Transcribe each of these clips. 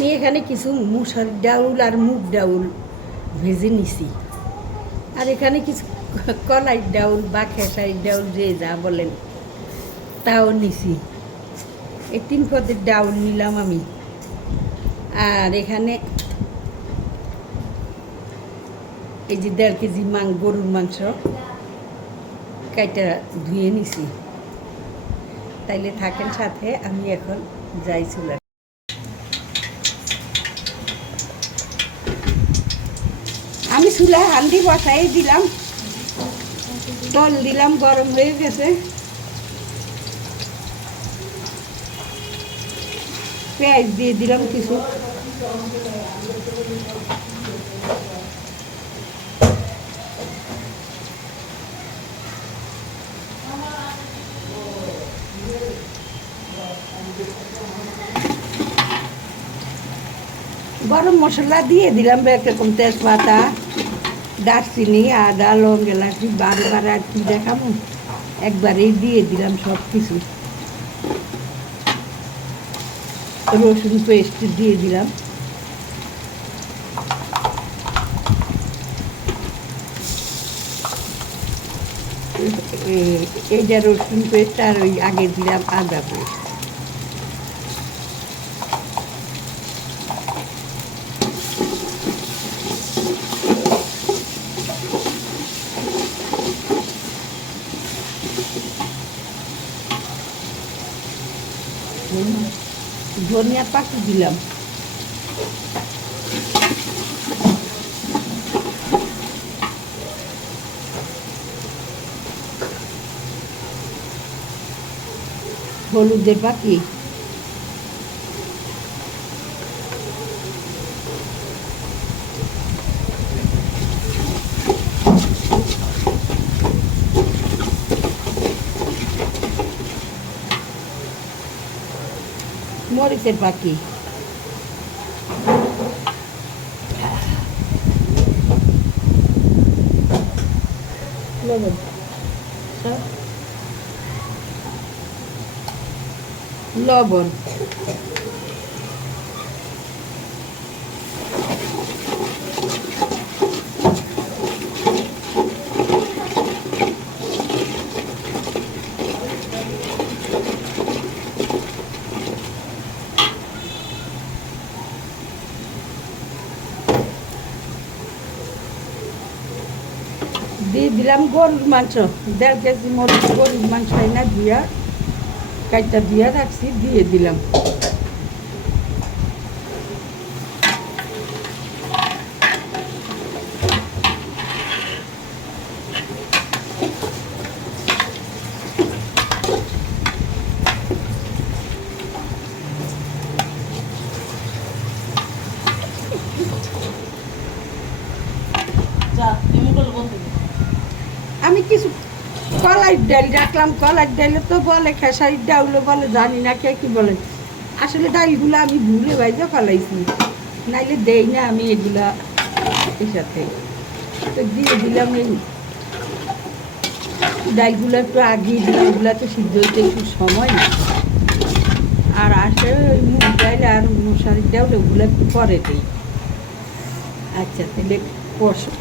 আমি এখানে কিছু মুসার ডাউল আর মুগ ডাউল ভেজে নিছি, আর এখানে কিছু কলাই ডাউল বা খেসারি ডাউল যে যা বলেন তাও নিছি। এই 3 পদের ডাউল নিলাম আমি। আর এখানে এই যে 1.5 কেজি গরুর মাংস কাইটা ধুয়ে নিছি। তাইলে থাকেন সাথে, আমি এখন যাই চুলা। আমি চুলা হান্ডি বসাই দিলাম, তল দিলাম, গরম হয়ে গেছে। পেঁয়াজ দিয়ে দিলাম কিছু, গরম মশলা দিয়ে দিলাম এরকম তেজপাতা, দারচিনি, আদা, লং, এলাচি, বারবার আর কি দেখাবো, একবারেই দিয়ে দিলাম সব কিছু। রসুন পেস্ট দিয়ে দিলাম, এইটা রসুন পেস্ট, আর ওই আগে দিলাম আদা পেস্ট। ধনিয়া পাতা দিলাম, হলুদের পাখি, মরিচের পাখি, লবণ, লবণ, দিয়ে দিলাম গরুর মাংস, 1.5 কেজি মরিচ গরুর মাংস না দিয়া কাইটা দিয়া রাখছি, দিয়ে দিলাম। আমি কিছু কলাই ডাল রাখলাম, কলাই ডালে তো বলে খেসারি ডাউল বলে, জানি না কে কি বলে। আসলে ডালগুলো আমি ভুলে বাইজা ফেলাইছি, নাইলে দেই না আমি এগুলা এর সাথে। তো দিয়ে দিলাম এই ডালগুলো, একটু আগিয়ে দিলাম, ওগুলা তো সিদ্ধ হইতে একটু সময় না। আর আসে ওই মুগ ডাল আর মশারি ডাউল ওগুলো একটু পরে দিই। আচ্ছা, তাহলে কষো,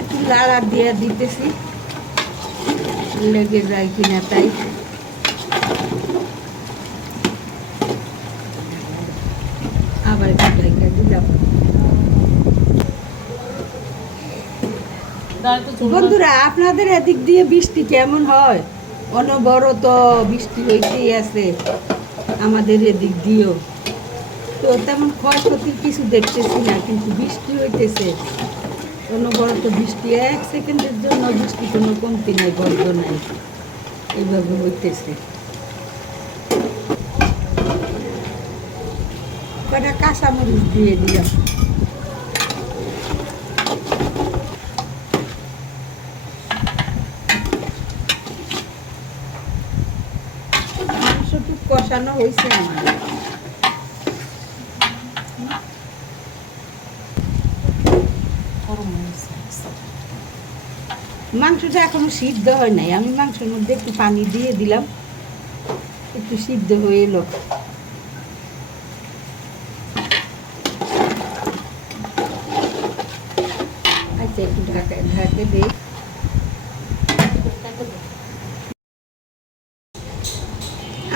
একটু লাড়া দিয়ে দিতেছি, লেগে যায় কিনা তাই। আবার একটু ঢাকা দিলাম। বন্ধুরা, আপনাদের এদিক দিয়ে বৃষ্টি কেমন হয়? অনবরত বৃষ্টি হইতেই আছে আমাদের এদিক দিয়েও। তো তেমন ক্ষয়ক্ষতির কিছু দেখতেছি না, কিন্তু বৃষ্টি হইতেছে অনবরত বৃষ্টি, 1 সেকেন্ডের জন্য বৃষ্টি কোনো কমতি নাই, বন্ধ নাই, এইভাবে হইতেছে। কটা কাঁচামরিচ দিয়ে দিলাম, মাংসটুকু কষানো হয়েছে আমার। মাংসটা এখনো সিদ্ধ হয় নাই, আমি মাংসের মধ্যে একটু পানি দিয়ে দিলাম, একটু সিদ্ধ হয়ে এলো। আচ্ছা, একটু ঢাকে দিই।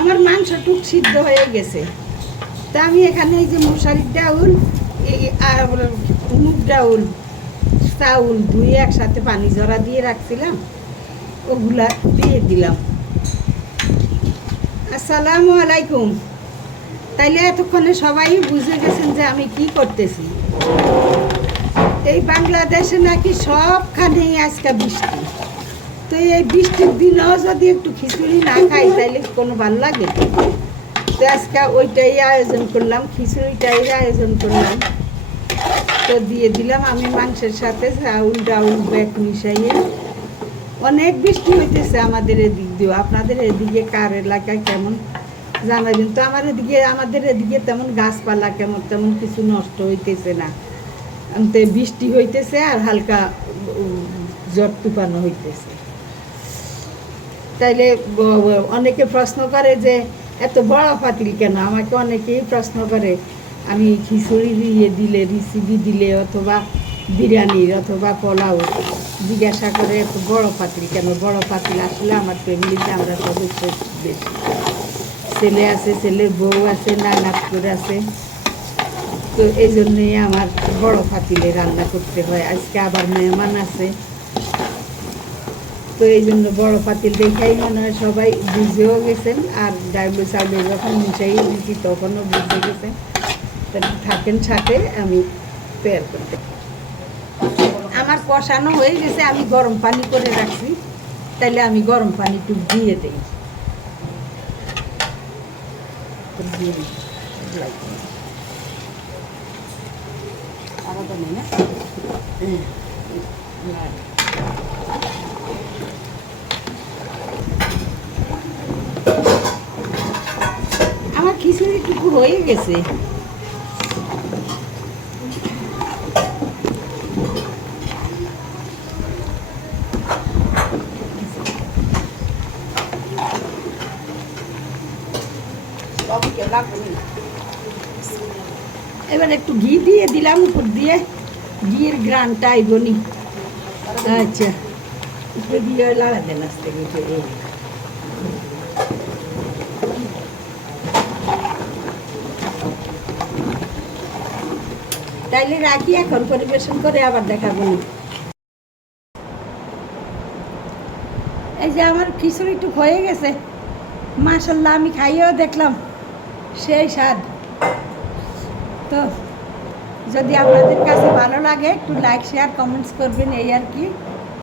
আমার মাংসটুক সিদ্ধ হয়ে গেছে। তা আমি এখানে এই যে মশারির ডাউল, এই আর মুগ ডাউল, চাউল ধুয়ে একসাথে পানি জড়া দিয়ে রাখছিলাম, ওগুলা দিয়ে দিলাম। আসসালামু আলাইকুম। তাইলে এতক্ষণে সবাই বুঝে গেছেন যে আমি কি করতেছি। এই বাংলাদেশে নাকি সবখানেই আজকে বৃষ্টি। তো এই বৃষ্টির দিনেও যদি একটু খিচুড়ি না খাই তাইলে কোনো ভালো লাগে? তো আজকে ওইটাই আয়োজন করলাম, খিচুড়িটাই আয়োজন করলাম। তো দিয়ে দিলাম আমি মাংসের সাথে চাউল ডাউল ব্যাগ মিশাইয়ে। অনেক বৃষ্টি হইতেছে আমাদের এদিক দিয়েও। আপনাদের এদিকে কার এলাকায় কেমন জানাবেন তো। আমাদের এদিকে তেমন গাছপালা তেমন কিছু নষ্ট হইতেছে না। বৃষ্টি হইতেছে আর হালকা ঝড় তুফানও হইতেছে। তাইলে অনেকে প্রশ্ন করে যে এত বড় পাতিল কেন। আমাকে অনেকেই প্রশ্ন করে, আমি খিচুড়ি দিলে রেসিপি দিলে অথবা বিরিয়ানির অথবা পোলাও জিজ্ঞাসা করে এত বড় পাতিল কেন। বড় পাতিল আসলে আমার ফ্যামিলিতে আমরা সদস্য বেশি, ছেলে আছে, ছেলের বউ আছে, নানাপুর আছে। তো এই জন্যই আমার বড় পাতিলে রান্না করতে হয়। আজকে আবার মেহমান আছে, তো এই জন্য বড় পাতিল দেখাই মনে হয় সবাই বুঝেও গেছেন। আর ডাইল চাউলে যখন মিশাইয়ে দিচ্ছি তখনও বুঝে গেছেন। থাকেন সাথে, আমি তৈরি করতে। আমার কষানো হয়ে গেছে, আমি গরম পানি করে রাখছি। তাইলে আমি গরম পানি একটু দিয়ে দিই। আলাদা নেই না? আমার খিচুড়িটুকু হয়ে গেছে। এবার একটু ঘি দিয়ে দিলাম উপর দিয়ে, ঘিয়ের গ্রানটা আইবনি। আচ্ছা, একটু দিয়ে লাড়া দেন আসতে গেছে। তাইলে রাখি, এখন পরিবেশন করে আবার দেখাবো। এই যে আমার খিচুড়ি একটু হয়ে গেছে, মাশাল্লাহ। আমি খাইয়েও দেখলাম, সেই স্বাদ। তো যদি আপনাদের কাছে ভালো লাগে একটু লাইক শেয়ার কমেন্টস করবেন, এই আর কি।